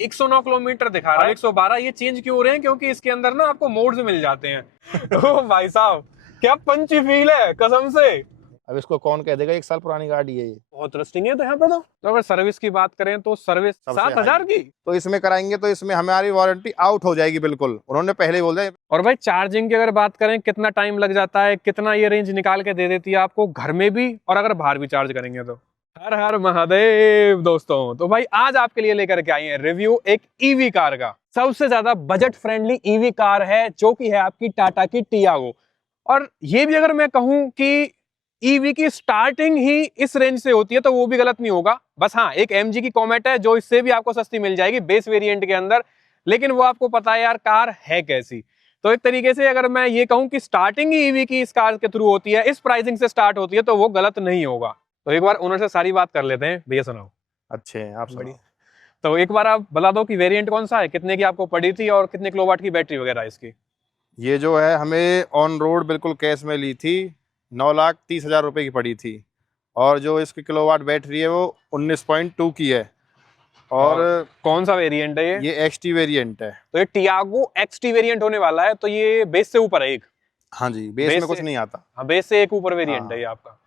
109 kilometre दिखा रहा है, 112। ये चेंज क्यों हो रहे हैं? क्योंकि इसके अंदर ना आपको मोड्स मिल जाते हैं। ओ भाई साहब, क्या पंची फील है कसम से। अब इसको कौन कह देगा, 1 साल पुरानी गाड़ी है ये। बहुत रस्टिंग है तो यहाँ पे तो अगर सर्विस की बात करें तो सर्विस सबसे 7,000 की। तो इसमें कराएंगे तो इसमें हमारी वारंटी आउट हो जाएगी बिल्कुल, उन्होंने पहले ही बोल दिया। और भाई चार्जिंग की अगर बात करें, कितना टाइम लग जाता है, कितना ये रेंज निकाल के दे देती है आपको घर में भी, और अगर बाहर भी चार्ज करेंगे तो। हर हर महादेव दोस्तों। तो भाई आज आपके लिए लेकर के आए हैं रिव्यू एक ईवी कार का। सबसे ज्यादा बजट फ्रेंडली ईवी कार है जो कि है आपकी टाटा की टियागो। और ये भी अगर मैं कहूं कि ईवी की स्टार्टिंग ही इस रेंज से होती है तो वो भी गलत नहीं होगा। बस हाँ, एक एमजी की कॉमेट है जो इससे भी आपको सस्ती मिल जाएगी बेस वेरिएंट के अंदर, लेकिन वो आपको पता है यार कार है कैसी। तो एक तरीके से अगर मैं ये कहूं कि स्टार्टिंग ही ईवी की इस कार के थ्रू होती है, इस प्राइसिंग से स्टार्ट होती है, तो वो गलत नहीं होगा। तो एक बार ओनर से सारी बात कर लेते हैं। भैया सुनाओ। अच्छे हैं आप, बढ़िया। सुनाओ। तो एक बार आप बता दो कि वेरिएंट कौन सा है, कितने की आपको पड़ी थी और कितने किलोवाट की बैटरी वगैरह है इसकी। ये जो है हमें ऑन रोड बिल्कुल कैश में ली थी, 9,30,000 रुपए की पड़ी थी। और जो इसकी किलोवाट बैटरी है वो 19.2 की है। और कौन सा वेरिएंट है ये? ये एक्सटी वेरिएंट है। तो ये टियागो एक्सटी वेरिएंट होने वाला है, तो ये बेस से ऊपर है एक। हाँ जी, बेस में कुछ नहीं आता। हाँ, बेस से एक ऊपर वेरिएंट हाँ। है ये आपका।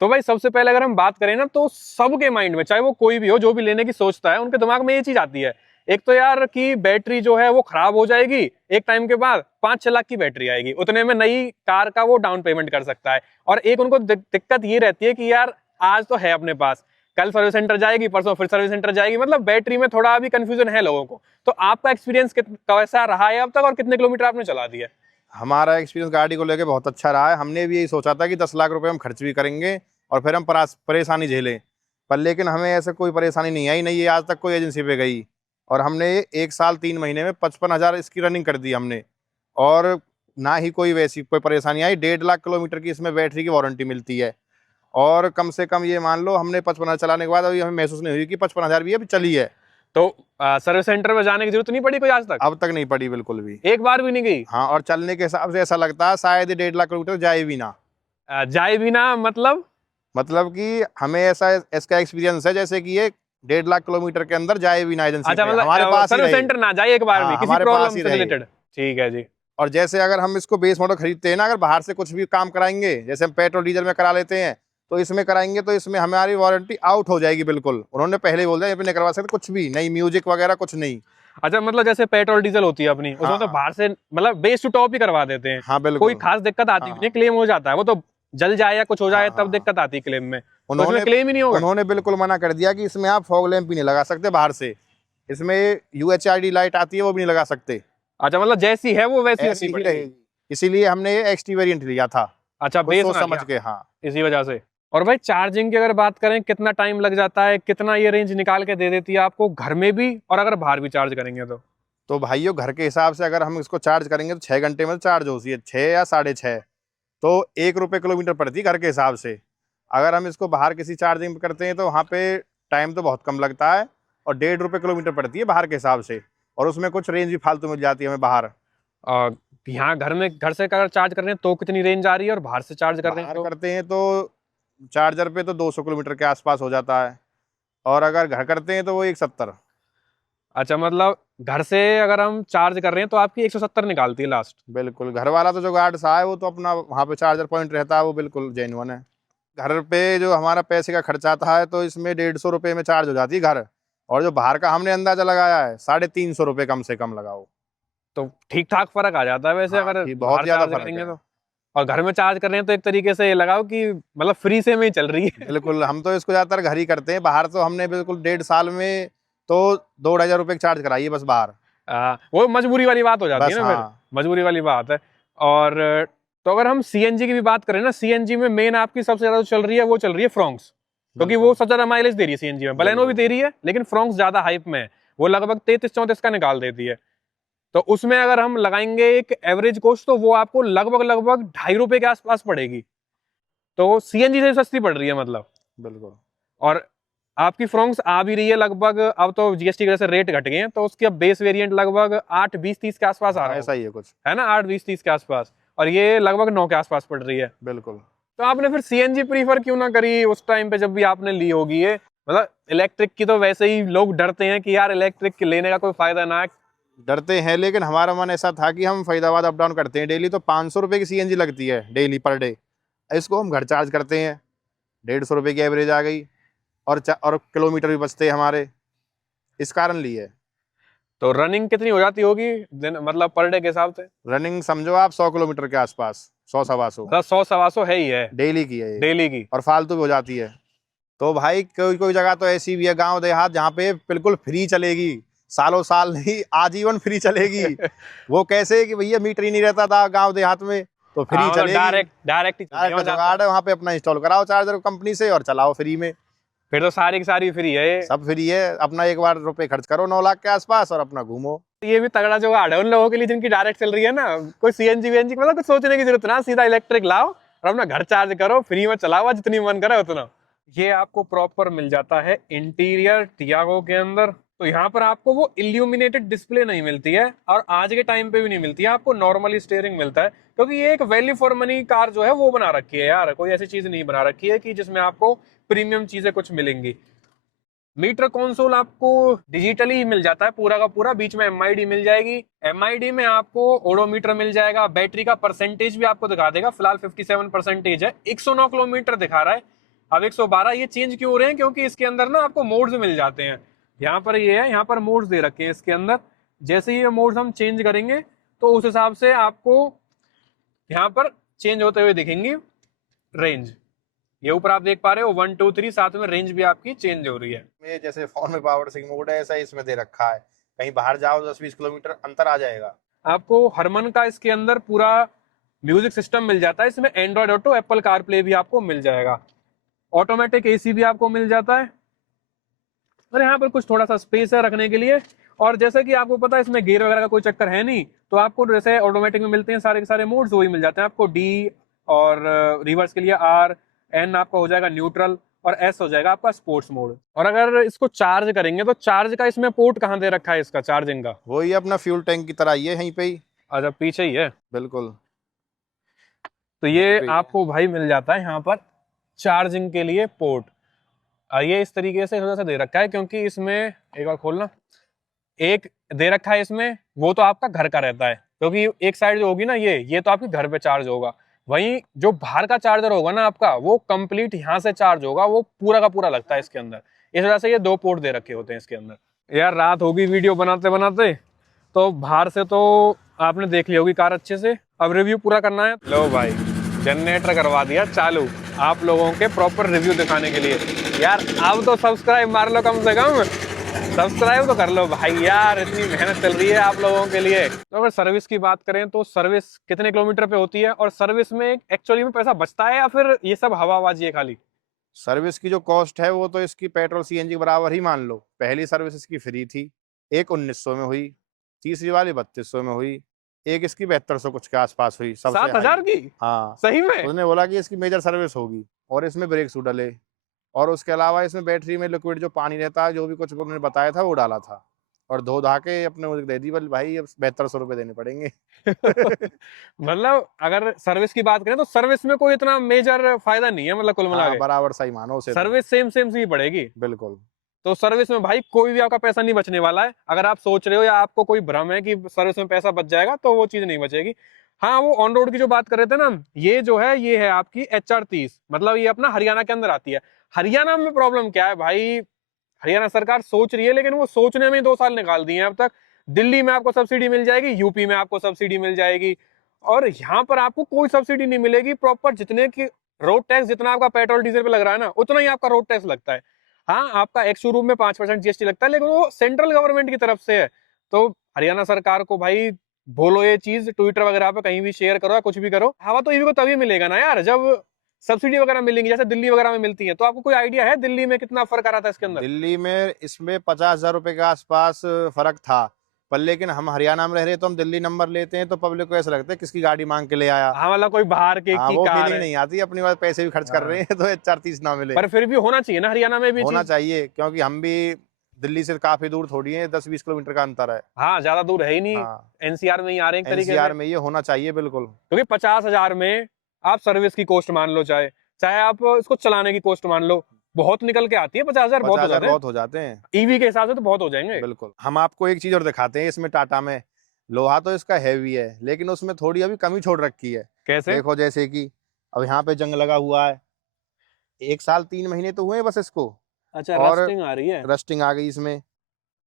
तो भाई सबसे पहले अगर हम बात करें ना, तो सबके माइंड में, चाहे वो कोई भी हो जो भी लेने की सोचता है, उनके दिमाग में ये चीज आती है। एक तो यार कि बैटरी जो है वो खराब हो जाएगी एक टाइम के बाद, 5-6 लाख की बैटरी आएगी, उतने में नई कार का वो डाउन पेमेंट कर सकता है। और एक उनको दिक्कत ये रहती है कि यार आज तो है अपने पास, कल सर्विस सेंटर जाएगी, परसों फिर सर्विस सेंटर जाएगी, मतलब बैटरी में थोड़ा अभी कंफ्यूजन है लोगों को। तो आपका एक्सपीरियंस कैसा रहा है अब तक, और कितने किलोमीटर आपने चला दिया? हमारा एक्सपीरियंस गाड़ी को लेके बहुत अच्छा रहा है। हमने भी यही सोचा था कि 10 लाख रुपए हम खर्च भी करेंगे और फिर हम परेशानी झेलें, पर लेकिन हमें ऐसे कोई परेशानी नहीं आई, नहीं ये आज तक कोई एजेंसी पे गई। और हमने 1 साल 3 महीने में 55,000 इसकी रनिंग कर दी हमने। और ना ही कोई वैसी कोई परेशानी आई। 1.5 लाख किलोमीटर की इसमें बैटरी की वारंटी मिलती है। और कम से कम ये मान लो हमने 55,000 चलाने के बाद अभी हमें महसूस नहीं हुई कि 55,000 भी अभी चली है। तो सर्विस सेंटर में जाने की जरूरत नहीं पड़ी कोई आज तक? अब तक नहीं पड़ी बिल्कुल भी, एक बार भी नहीं गई? हाँ। और चलने के हिसाब से ऐसा लगता है शायद 1.5 लाख किलोमीटर जाए भी ना। जाए भी ना मतलब कि हमें ऐसा इसका एक्सपीरियंस है जैसे कि ये 1.5 लाख किलोमीटर के अंदर जाए भी ना एजेंसी अच्छा, पे, मतलब हमारे पास ही सर्विस रहे। सेंटर ना जाए एक बार भी, हाँ, किसी हमारे प्रॉब्लम पास ही से रहे। रिलेटेड। ठीक है जी। और जैसे अगर हम इसको बेस मॉडल खरीदते हैं ना, अगर बाहर से कुछ भी काम कराएंगे, जैसे हम पेट्रोल डीजल में करा लेते हैं, तो इसमें कराएंगे तो इसमें हमारी वारंटी आउट हो जाएगी बिल्कुल। उन्होंने पहले ही बोल दिया ये पे नहीं करवा सकते कुछ भी, नहीं म्यूजिक वगैरह कुछ नहीं। अच्छा, मतलब जैसे पेट्रोल डीजल होती है अपनी, उसमें तो हाँ, बाहर से मतलब बेस टू टॉप ही करवा देते हैं। हाँ बिल्कुल। कोई खास दिक्कत आती हाँ, नहीं, क्लेम हो जाता है, वो तो जल जाए या कुछ हो जाए हाँ, तब हाँ। दिक्कत आती है क्लेम में। तो उन्होंने इसमें क्लेम ही नहीं होगा? उन्होंने बिल्कुल मना कर दिया कि इसमें आप फॉग लैंप भी नहीं लगा सकते बाहर से, इसमें UHRD लाइट आती है वो भी नहीं लगा सकते। अच्छा, मतलब जैसी है वो वैसी ऐसी रखनी ही पड़ेगी। रहेगी। इसीलिए हमने ये एक्सटी वेरिएंट लिया था। अच्छा, कुछ बेस सोच ना समझ लिया के, हाँ। इसी वजह से। और भाई चार्जिंग की अगर बात करें, कितना टाइम लग जाता है, कितना ये रेंज निकाल के दे देती है आपको घर में भी, और अगर बाहर भी चार्ज करेंगे तो भाइयों घर के हिसाब से अगर हम इसको चार्ज करेंगे तो 6 घंटे में चार्ज होती है, 6 या 6.5। तो 1 रुपये किलोमीटर पड़ती है घर के हिसाब से। अगर हम इसको बाहर किसी चार्जिंग पे करते हैं तो वहाँ पे टाइम तो बहुत कम लगता है, और 1.5 रुपये किलोमीटर पड़ती है बाहर के हिसाब से। और उसमें कुछ रेंज भी फालतू मिल जाती है हमें बाहर। यहाँ घर से अगर चार्ज कर रहे हैं तो कितनी रेंज आ रही है, और बाहर से चार्ज कर रहे हैं बाहर करते हैं तो चार्जर पे तो 200 किलोमीटर के आसपास हो जाता है, और अगर घर करते हैं तो वो 170। अच्छा, मतलब घर से अगर हम चार्ज कर रहे हैं तो आपकी 170 निकालती है लास्ट। बिल्कुल। घर वाला तो जो गार्ड सा है वो तो अपना वहाँ पे चार्जर पॉइंट रहता है, वो बिल्कुल जेन्युइन है। घर पे जो हमारा पैसे का खर्चा आता है तो इसमें 150 रुपये में चार्ज हो जाती है घर। और जो बाहर का हमने अंदाजा लगाया है 350 रुपये कम से कम लगाओ। तो ठीक ठाक फर्क आ जाता है वैसे, हाँ, अगर बहुत बाहर ज्यादा चार्ज फर्क करेंगे है। तो। और घर में चार्ज कर रहे हैं तो एक तरीके से ये लगाओ कि मतलब फ्री से में ही चल रही है। बिल्कुल। हम तो इसको ज्यादातर घर ही करते हैं, बाहर तो हमने बिल्कुल 1.5 साल में तो 2-2.5 रुपये की चार्ज कराई है बस बाहर। वो मजबूरी वाली बात हो जाती है बस, ना फिर। हाँ। मजबूरी वाली बात है। और तो अगर हम सीएनजी की भी बात करें ना, सीएनजी में मेन आपकी सबसे ज्यादा जो चल रही है वो चल रही है फ्रोंक्स, क्योंकि वो सबसे ज्यादा माइलेज दे रही है सीएनजी में। बलेनो भी दे रही है लेकिन फ्रोंक्स ज्यादा हाइप में है, वो लगभग 33-34 का निकाल देती है। तो उसमें अगर हम लगाएंगे एक एवरेज कॉस्ट, तो वो आपको लगभग लगभग 2.5 रुपए के आसपास पड़ेगी। तो सीएनजी से सस्ती पड़ रही है मतलब। बिल्कुल। और आपकी फ्रोंक्स आ भी रही है लगभग, अब तो जीएसटी की वजह से रेट घट गए हैं, तो उसकी अब बेस वेरिएंट लगभग 8-20-30 के आसपास आ रहा है। ऐसा ही है कुछ, है ना, 8-20-30 के आसपास, और ये लगभग 9 के आसपास पड़ रही है। बिल्कुल। तो आपने फिर सीएनजी प्रीफर क्यों ना करी उस टाइम पे जब भी आपने ली होगी ये? मतलब इलेक्ट्रिक की तो वैसे ही लोग डरते हैं कि यार इलेक्ट्रिक लेने का कोई फायदा ना है। डरते हैं, लेकिन हमारा मन ऐसा था कि हम फरीदाबाद अप डाउन करते हैं डेली, तो 500 रुपये की सीएनजी लगती है डेली पर डे। इसको हम घर चार्ज करते हैं, 150 रुपये की एवरेज आ गई, और किलोमीटर भी बचते हैं हमारे, इस कारण लिए। तो रनिंग कितनी हो जाती होगी दिन, मतलब पर डे के हिसाब से? रनिंग समझो आप 100 किलोमीटर के आसपास, 100-125 मतलब 100-125 है ही है डेली की है ये, डेली की। और फालतू भी हो जाती है। तो भाई कोई कोई जगह तो ऐसी भी है गांव देहात जहाँ पे बिल्कुल फ्री चलेगी, सालों साल नहीं, आजीवन फ्री चलेगी। वो कैसे कि भैया मीटर ही नहीं रहता था गांव देहात में, तो फ्री चलेगी। डायरेक्ट जुगाड़ है, वहाँ पे अपना इंस्टॉल कराओ चार्जर कंपनी से और चलाओ फ्री में। फिर तो सारी की सारी फ्री है ये। सब फ्री है, अपना एक बार रुपए खर्च करो 9 लाख के आसपास और अपना घूमो। ये भी तगड़ा जुगाड़ है उन लोगों के लिए जिनकी डायरेक्ट चल रही है ना, कोई सीएनजी वीएनजी मतलब कुछ सोचने की जरूरत ना, सीधा इलेक्ट्रिक लाओ और अपना घर चार्ज करो, फ्री में चलाओ जितनी मन करे उतना। ये आपको प्रॉपर मिल जाता है इंटीरियर टियागो के अंदर। तो यहाँ पर आपको वो इल्यूमिनेटेड डिस्प्ले नहीं मिलती है, और आज के टाइम पे भी नहीं मिलती है, आपको नॉर्मली स्टीयरिंग मिलता है, क्योंकि ये एक वैल्यू फॉर मनी कार जो है वो बना रखी है यार। कोई ऐसी चीज नहीं बना रखी है कि जिसमें आपको प्रीमियम चीजें कुछ मिलेंगी। मीटर कंसोल आपको डिजिटली ही मिल जाता है पूरा का पूरा, बीच में एमआईडी मिल जाएगी। एमआईडी में आपको ओडोमीटर मिल जाएगा, बैटरी का परसेंटेज भी आपको दिखा देगा। फिलहाल 57% है, 109 किलोमीटर दिखा रहा है, अब 112। ये चेंज क्यों हो रहे हैं? क्योंकि इसके अंदर ना आपको मोड्स मिल जाते हैं। यहाँ पर ये है, यहाँ पर मोड्स दे रखे हैं इसके अंदर। जैसे ये मोड्स हम चेंज करेंगे तो उस हिसाब से आपको यहाँ पर चेंज होते हुए दिखेंगी। रेंज ये ऊपर आप देख पा रहे हो 1 2 3, साथ में रेंज भी आपकी चेंज हो रही है। ये जैसे फोन में पावर सिंग मोड है, ऐसा इसमें दे रखा है, कहीं बाहर जाओ 10-20 किलोमीटर अंतर आ जाएगा। आपको हरमन का इसके अंदर पूरा म्यूजिक सिस्टम मिल जाता है। इसमें एंड्रॉइड ऑटो, एप्पल कारप्ले भी आपको मिल जाएगा, ऑटोमेटिक एसी भी आपको मिल जाता है, और यहाँ पर कुछ थोड़ा सा स्पेस है रखने के लिए। और जैसे कि आपको पता है इसमें गियर वगैरह का कोई चक्कर है नहीं, तो आपको जैसे ऑटोमेटिक में मिलते हैं सारे के सारे मोड्स वही मिल जाते हैं आपको। डी और रिवर्स के लिए आर, एन आपका हो जाएगा न्यूट्रल, और एस हो जाएगा आपका स्पोर्ट्स मोड। और अगर इसको चार्ज करेंगे तो चार्ज का इसमें पोर्ट कहाँ दे रखा है इसका चार्जिंग का? वही अपना फ्यूल टैंक की तरह ही है, यहीं पे ही। अच्छा, पीछे ही है बिल्कुल। तो ये आपको भाई मिल जाता है यहाँ पर चार्जिंग के लिए पोर्ट। ये इस तरीके से थोड़ा सा दे रखा है, क्योंकि इसमें एक बार खोलना, एक दे रखा है इसमें, वो तो आपका घर का रहता है, क्योंकि एक साइड जो होगी ना ये तो आपके घर पे चार्ज होगा। वहीं जो बाहर का चार्जर होगा ना आपका, वो कंप्लीट यहाँ से चार्ज होगा, वो पूरा का पूरा लगता है इसके अंदर। इस वजह से ये 2 पोर्ट दे रखे होते हैं इसके अंदर। यार रात होगी वीडियो बनाते बनाते, तो बाहर से तो आपने देख ली होगी कार अच्छे से, अब रिव्यू पूरा करना है। लो भाई, जनरेटर करवा दिया चालू आप लोगों के प्रॉपर रिव्यू दिखाने के लिए। यार अब तो सब्सक्राइब मार लो, कम से कम सब्सक्राइब तो कर लो भाई यार, इतनी मेहनत चल रही है आप लोगों के लिए। तो अगर सर्विस की बात करें तो सर्विस कितने किलोमीटर पे होती है, और सर्विस में एक्चुअली में पैसा बचता है या फिर ये सब हवाबाजी है खाली? सर्विस की जो कॉस्ट है वो तो इसकी पेट्रोल सीएनजी बराबर ही मान लो। पहली सर्विस इसकी फ्री थी, एक 1900 में हुई, तीसरी वाली 3200 में हुई, एक इसकी 7200 कुछ के आसपास हुई, सबसे 7,000 हाई। की? हाँ, सही में? उसने बोला कि इसकी मेजर सर्विस होगी, और इसमें ब्रेक शू डले, और उसके अलावा इसमें बैटरी में लिक्विड जो पानी रहता है, जो भी कुछ उन्होंने बताया था वो डाला था, और धो धा के अपने मुझे दे दी। बोले भाई अब 7200 रुपये देने पड़ेंगे। मतलब अगर सर्विस की बात करें तो सर्विस में कोई इतना मेजर फायदा नहीं है, मतलब कुल मिला हाँ, के बराबर सही मानो उसे। सर्विस सेम सी ही पड़ेगी। बिल्कुल। तो सर्विस में भाई कोई भी आपका पैसा नहीं बचने वाला है। अगर आप सोच रहे हो या आपको कोई भ्रम है कि सर्विस में पैसा बच जाएगा, तो वो चीज नहीं बचेगी। हाँ, वो ऑन रोड की जो बात कर रहे थे ना, ये जो है ये है आपकी HR30, मतलब ये अपना हरियाणा के अंदर आती है। हरियाणा में प्रॉब्लम क्या है भाई, हरियाणा सरकार सोच रही है, लेकिन वो सोचने में 2 साल निकाल दिए हैं अब तक। दिल्ली में आपको सब्सिडी मिल जाएगी, यूपी में आपको सब्सिडी मिल जाएगी, और यहाँ पर आपको कोई सब्सिडी नहीं मिलेगी। प्रॉपर जितने की रोड टैक्स, जितना आपका पेट्रोल डीजल पे लग रहा है ना, उतना ही आपका रोड टैक्स लगता है। हाँ, आपका एक शोरूम में 5% GST लगता है, लेकिन वो सेंट्रल गवर्नमेंट की तरफ से है। तो हरियाणा सरकार को भाई बोलो ये चीज, ट्विटर वगैरह पे कहीं भी शेयर करो या कुछ भी करो। हवा तो ईवी को तभी मिलेगा ना यार, जब सब्सिडी वगैरह मिलेंगी, जैसे दिल्ली वगैरह में मिलती है। तो आपको कोई आइडिया है दिल्ली में कितना फर्क आ रहा था इसके अंदर? दिल्ली में इसमें 50,000 रुपए के आसपास फर्क था, पर लेकिन हम हरियाणा में रह रहे, तो हम दिल्ली नंबर लेते हैं, तो पब्लिक को ऐसा लगता है किसकी गाड़ी मांग के ले आया। हाँ, मतलब कोई बाहर के हाँ, की वो कार फीलिंग है। नहीं आती, अपनी बात पैसे भी खर्च कर रहे हैं तो HR30 ना मिले। पर फिर भी होना चाहिए ना हरियाणा में भी होना चीज। चाहिए, क्योंकि हम भी दिल्ली से काफी दूर थोड़ी है, 10-20 किलोमीटर का अंतर है। हाँ, ज्यादा दूर है ही नहीं। हाँ, NCR में ही आ रहे हैं एक तरीके NCR से। में ये होना चाहिए बिल्कुल। क्योंकि 50,000 में आप सर्विस की कॉस्ट मान लो, चाहे चाहे आप इसको चलाने की कॉस्ट मान लो, बहुत निकल के आती है, 50,000 बहुत हो 50,000 जाते हैं बहुत हो जाते हैं। ईवी के हिसाब से, तो बहुत हो जाएंगे। बिल्कुल। हम आपको एक चीज और दिखाते हैं इसमें टाटा में, लोहा तो इसका हैवी है लेकिन उसमें थोड़ी अभी कमी छोड़ रखी है। कैसे? देखो जैसे कि अब यहाँ पे जंग लगा हुआ है, 1 साल 3 महीने तो हुए हैं बस इसको, अच्छा, और रस्टिंग आ रही है। रस्टिंग आ गई इसमें।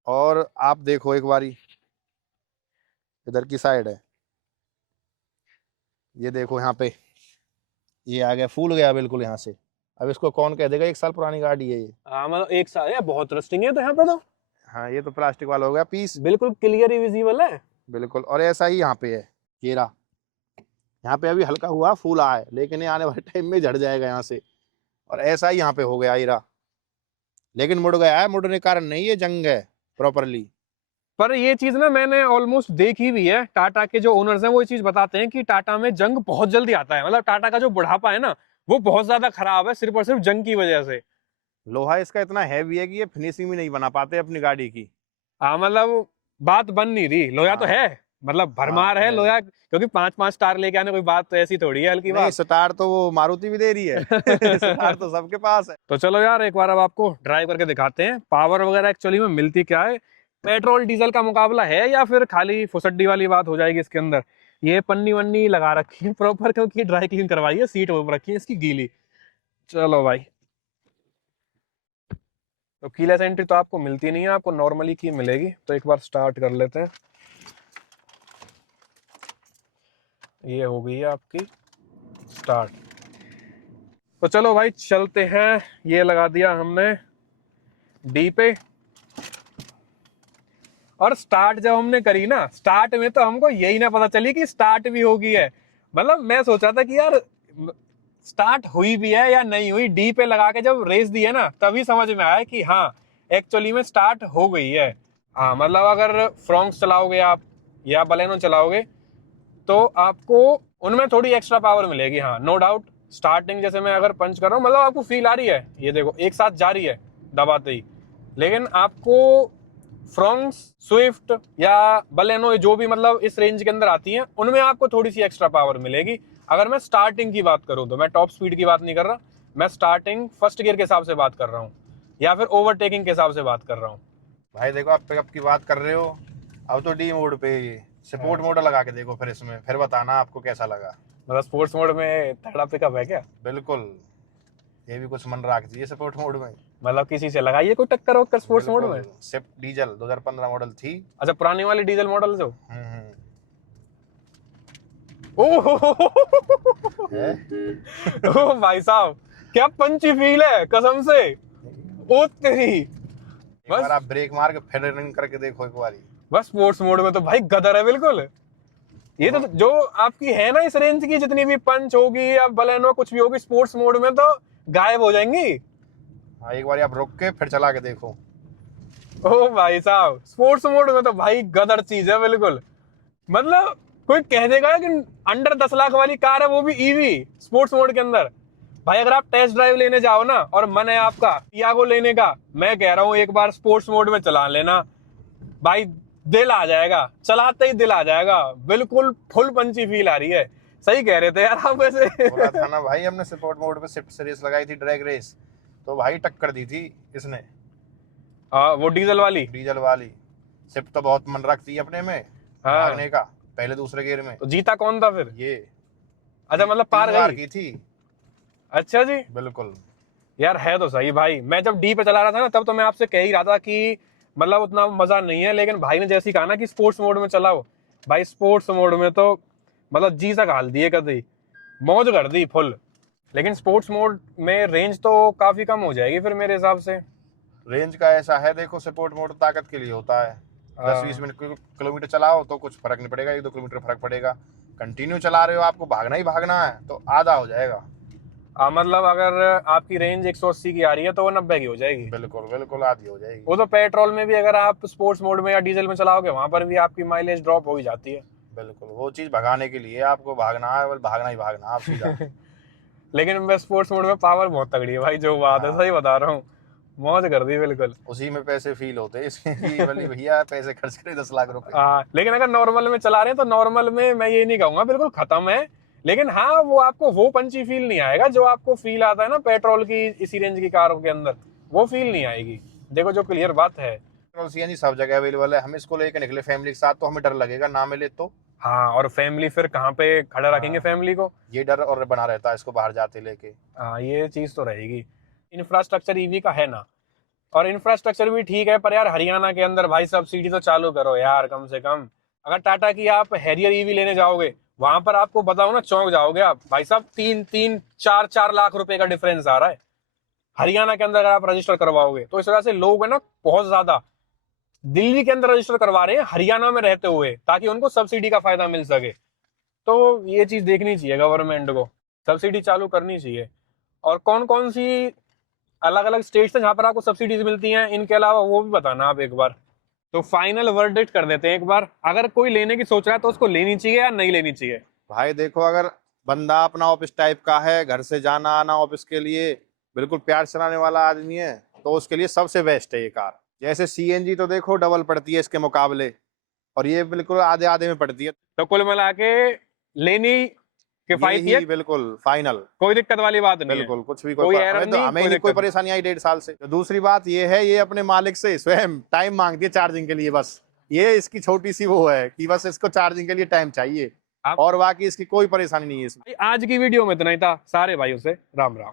और आप देखो एक बारी इधर की साइड है, ये देखो यहाँ पे ये आ गया, फूल गया बिल्कुल यहाँ से। अब इसको कौन कह देगा 1 साल पुरानी गाड़ी है ये। हाँ मतलब 1 साल है, बहुत रस्टिंग है तो यहाँ पे तो हाँ ये तो प्लास्टिक वाला हो गया पीस। बिल्कुल क्लियर ही विजिबल है। बिल्कुल। और ऐसा ही यहाँ पे है, केरा यहाँ पे अभी हल्का हुआ फूल आया है लेकिन ये आने वाले टाइम में झड़ जाएगा यहाँ से। और ऐसा ही यहाँ पे हो गया हीरा, लेकिन मुड़ गया है, मुड़ने के कारण नहीं, ये जंग है प्रॉपरली। पर ये चीज ना मैंने ऑलमोस्ट देखी भी है, टाटा के जो ओनर्स हैं वो ये चीज बताते हैं कि टाटा में जंग बहुत जल्दी आता है। मतलब टाटा का जो बुढ़ापा है ना वो बहुत ज्यादा खराब है, सिर्फ और सिर्फ जंग की वजह से। लोहा इसका इतना हैवी है कि ये फिनिशिंग भी नहीं बना पाते अपनी गाड़ी की। हाँ मतलब बात बन नहीं रही, लोया तो हाँ। है, मतलब भरमार है लोया, क्योंकि 5-5 स्टार लेके आने कोई बात तो ऐसी थोड़ी है हल्की नहीं, बात। स्टार तो वो मारुति भी दे रही है स्टार तो सबके पास है। तो चलो यार एक बार अब आपको ड्राइव करके दिखाते हैं पावर वगैरह एक्चुअली में मिलती क्या है, पेट्रोल डीजल का मुकाबला है या फिर खाली फुसड्डी वाली बात हो जाएगी इसके अंदर। ये पन्नी वन्नी लगा रखी है प्रॉपर, क्योंकि ड्राई क्लीन करवाई है, सीट ऊपर रखी है इसकी गीली। चलो भाई, तो कीलेस एंट्री तो आपको मिलती नहीं है, आपको नॉर्मली की मिलेगी। तो एक बार स्टार्ट कर लेते हैं। ये हो गई है आपकी स्टार्ट। तो चलो भाई चलते हैं, ये लगा दिया हमने डी पे। और स्टार्ट जब हमने करी ना, स्टार्ट में तो हमको यही ना पता चली कि स्टार्ट भी होगी है। मतलब मैं सोचा था कि यार स्टार्ट हुई भी है या नहीं हुई, डी पे लगा के जब रेस दी है ना तभी समझ में आया कि हाँ एक्चुअली में स्टार्ट हो गई है। हाँ मतलब अगर फ्रॉन्क्स चलाओगे आप या बलेनो चलाओगे तो आपको उनमें थोड़ी एक्स्ट्रा पावर मिलेगी, हाँ नो डाउट। स्टार्टिंग जैसे मैं अगर पंच कर रहा हूँ मतलब आपको फील आ रही है, ये देखो एक साथ जा रही है दबाते ही। लेकिन आपको फ्रॉन्क्स, स्विफ्ट या बलेनो जो भी मतलब इस रेंज के अंदर आती हैं उनमें आपको थोड़ी सी एक्स्ट्रा पावर मिलेगी। अगर मैं स्टार्टिंग की बात करूं तो मैं टॉप स्पीड की बात नहीं कर रहा, मैं स्टार्टिंग फर्स्ट गियर के हिसाब से बात कर रहा हूँ या फिर ओवरटेकिंग के हिसाब से बात कर रहा हूँ। भाई देखो आप पिकअप की बात कर रहे हो, अब तो डी मोड पे ये सपोर्ट मोड लगा के देखो फिर इसमें, फिर बताना आपको कैसा लगा। मतलब स्पोर्ट्स मोड में तगड़ा पिकअप है क्या? बिल्कुल, ये भी कुछ मन रख चाहिए सपोर्ट मोड में। मतलब किसी से लगाइए कोई टक्कर वक्कर स्पोर्ट्स मोड में। स्विफ्ट डीजल 2015 मॉडल थी। अच्छा पुरानी वाली डीजल मॉडल जो। हम्म। ओ भाई साहब क्या पंची फील है कसम से, ओ तेरी। एक बार आप ब्रेक मार के फिर रनिंग करके देखो एक बारी। बस स्पोर्ट्स मोड में तो भाई गदर है बिल्कुल। ये तो जो आपकी है ना इस रेंज की जितनी भी पंच होगी या बलेनो कुछ भी होगी, स्पोर्ट्स मोड में तो गायब हो जाएंगी। हाँ एक बार आप रुक के फिर चला के देखो। ओ भाई साहब स्पोर्ट्स मोड में तो भाई गदर चीज है बिल्कुल। मतलब कोई कह देगा कि अंडर 10 लाख वाली कार है वो भी ईवी स्पोर्ट्स मोड के अंदर। भाई अगर आप टेस्ट ड्राइव लेने जाओ ना और मन है आपका टियागो लेने का, मैं कह रहा हूँ एक बार स्पोर्ट्स मोड में चला लेना भाई, दिल आ जाएगा, चलाते ही दिल आ जाएगा, बिल्कुल फुल पंची फील आ रही है। सही कह रहे थे यार आप वैसे। बोला था ना भाई, हमने सपोर्ट मोड पे स्विफ्ट से रेस लगाई थी, ड्रैग रेस, तो भाई टक्कर दी थी इसने। हाँ वो डीजल वाली। डीजल वाली स्विफ्ट तो बहुत मन रखती है अपने में भागने का, पहले दूसरे गियर में। तो जीता कौन था फिर ये? अच्छा मतलब पार गई की थी। अच्छा जी बिल्कुल यार, है तो सही भाई। मैं जब डी पे चला रहा था ना तब तो मैं आपसे कह ही रहा था कि मतलब उतना मजा नहीं है, लेकिन भाई ने जैसे ही कहा ना कि स्पोर्ट्स मोड में चलाओ, भाई स्पोर्ट्स मोड में तो मतलब जी सा घाल दिए, कभी मौज कर दी फुल। लेकिन स्पोर्ट्स मोड में रेंज तो काफी कम हो जाएगी फिर मेरे हिसाब से। रेंज का ऐसा है, देखो सपोर्ट मोड ताकत के लिए होता है, 10-20 मिनट किलोमीटर चलाओ तो कुछ फर्क नहीं पड़ेगा, 1-2 किलोमीटर फर्क पड़ेगा। कंटिन्यू चला रहे हो, आपको भागना ही भागना है तो आधा हो जाएगा। मतलब अगर आपकी रेंज 180 की आ रही है तो वो 90 की हो जाएगी। बिल्कुल बिल्कुल आधी हो जाएगी। वो तो पेट्रोल में भी अगर आप स्पोर्ट्स मोड में या डीजल में चलाओगे वहां पर भी आपकी माइलेज ड्रॉप हो ही जाती है। बिल्कुल, वो चीज भगाने के लिए आपको भागना है, भागना ही भागना आप सीधा। लेकिन मैं स्पोर्ट्स मोड में पावर बहुत तगड़ी है भाई, जो बात है सही बता रहा हूँ, मौज कर दी बिल्कुल। उसी में पैसे फील होते हैं इसके लिए भैया पैसे खर्च करे 10 लाख रुपए। लेकिन अगर नॉर्मल में चला रहे हैं तो नॉर्मल में मैं ये नहीं कहूंगा बिल्कुल खत्म है, लेकिन हाँ, वो आपको वो पंची फील नहीं आएगा जो आपको फील आता है ना पेट्रोल की इसी रेंज की कारों के अंदर, वो फील नहीं आएगी। देखो जो क्लियर बात है। पेट्रोल सीएनजी सब जगह अवेलेबल है। हम इसको लेके निकले फैमिली के साथ तो हमें डर लगेगा ना मिले तो। हाँ, और फैमिली फिर कहाँ पे खड़ा रखेंगे फैमिली को, ये डर और बना रहता है इसको बाहर जाते लेके। हाँ ये चीज तो रहेगी। इंफ्रास्ट्रक्चर ईवी का है ना, और इंफ्रास्ट्रक्चर भी ठीक है, पर यार हरियाणा के अंदर भाई सब्सिडी तो चालू करो यार कम से कम। अगर टाटा की आप हैरियर ईवी लेने जाओगे, वहां पर आपको बताओ ना, चौंक जाओगे आप भाई साहब। 3-4 लाख रुपए का डिफरेंस आ रहा है हरियाणा के अंदर अगर आप रजिस्टर करवाओगे। तो इस वजह से लोग है ना बहुत ज्यादा दिल्ली के अंदर रजिस्टर करवा रहे हैं हरियाणा में रहते हुए, ताकि उनको सब्सिडी का फायदा मिल सके। तो ये चीज देखनी चाहिए गवर्नमेंट को, सब्सिडी चालू करनी चाहिए। और कौन कौन सी अलग अलग स्टेट्स हैं जहां पर आपको सब्सिडीज मिलती हैं, इनके अलावा वो भी बताना आप एक बार। तो फाइनल वर्डिक्ट कर देते हैं एक बार, अगर कोई लेने की सोच रहा है तो उसको लेनी चाहिए या नहीं लेनी चाहिए? भाई देखो, अगर बंदा अपना ऑफिस टाइप का है, घर से जाना आना ऑफिस के लिए बिल्कुल प्यार से चलाने वाला आदमी है, तो उसके लिए सबसे बेस्ट है ये कार। जैसे सीएनजी तो देखो डबल पड़ती है इसके मुकाबले, और ये बिल्कुल आधे आधे में पड़ती है। तो कुल मिला के लेनी किफायती है, बिल्कुल फाइनल, कोई दिक्कत वाली बात नहीं है। बिल्कुल कुछ भी कोई हमें एरर तो नहीं, हमें कोई नहीं कोई दिक्कत परेशानी आई 1.5 साल से। तो दूसरी बात ये है, ये अपने मालिक से स्वयं टाइम मांगती है चार्जिंग के लिए। बस ये इसकी छोटी सी वो है कि बस इसको चार्जिंग के लिए टाइम चाहिए, और बाकी इसकी कोई परेशानी नहीं है इसमें। आज की वीडियो में इतना ही था। सारे भाइयों से राम राम।